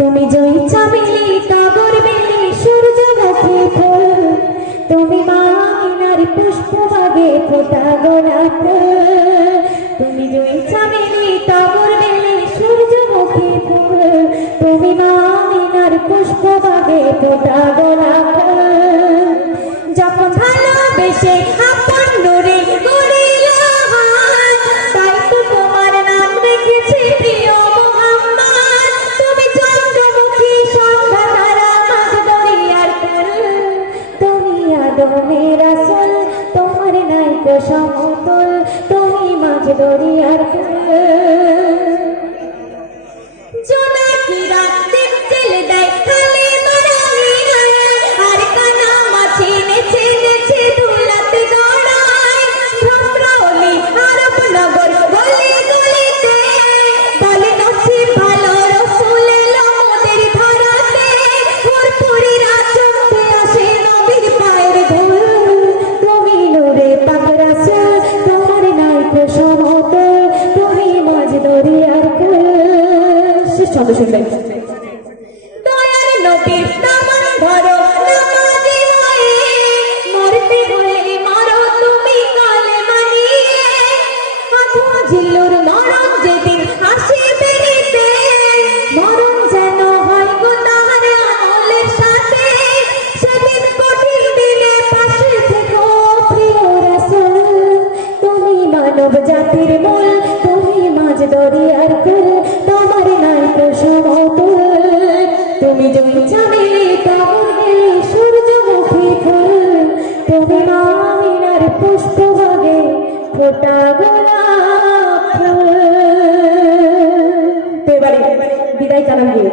তুমি জয়ী চামেলি টগর বেলি সূর্যমুখী ফুল, তুমি মামিনার পুষ্পবাগে ফোটা গোলাপ ফুল। তুমি জয়ী চামেলি টগর বেলি সূর্যমুখী ফুল, তুমি মামিনার পুষ্পবাগে ফোটা গোলাপ ফুল। যখন ভালোবেসে আপন নুরে গড়িলা হাত, তাই তো তোমার নাম রেখেছি প্রিয় মোহাম্মদ। তুমি চন্দ্রমুখী সন্ধ্যা তারা মাঝ দরিয়ার কুল, তুমি আদমে রাসূল, তোমার নাইকো সমতুল, তুমি মাঝ দরিয়ার কুল। জোনাকিরা দিন জেলে দেয় খালি মারানি গায়ে, আর কানা মাছি নেচে নেচে দুলাতে গড়ায়। ভ্রমরৌলি আরব নগর গলি গলিতে, বলে নসিব ভালো রসুল এলো মোদের ধরাতে। হুরপুরিরা চমকে আসে নবীর পায়ের ধুল, তুমি নূরে পাক রাসূল, তোমার নাইকো সমতুল, তুমি মাঝ দরিয়ার কুল। ছন্দ শুনবেন। দয়ার নবীর দামান ধরো নামাজি হয়ে, মরতে হলে মরো তুমি কালেমা নিয়ে। অথবা জিল্লুর মরণ যেদিন আসে বেরিতে, মরণ যেন হয় গো তাহার আমলের সাথে। সেদিন কঠিন দিনে পাশে থেকো প্রিয় রাসূল, তুমি মানব জাতির মূল, তুমি মাঝ দরিয়ার কুল, তোমার নাইকো সমতুল। তুমি জয়ী চামেলি টগর বেলি সূর্যমুখী ফুল, তুমি মামিনার পুষ্পবাগে ফোটা গোলাপ ফুল। তো এবারে বিদায় কালাম দিয়ে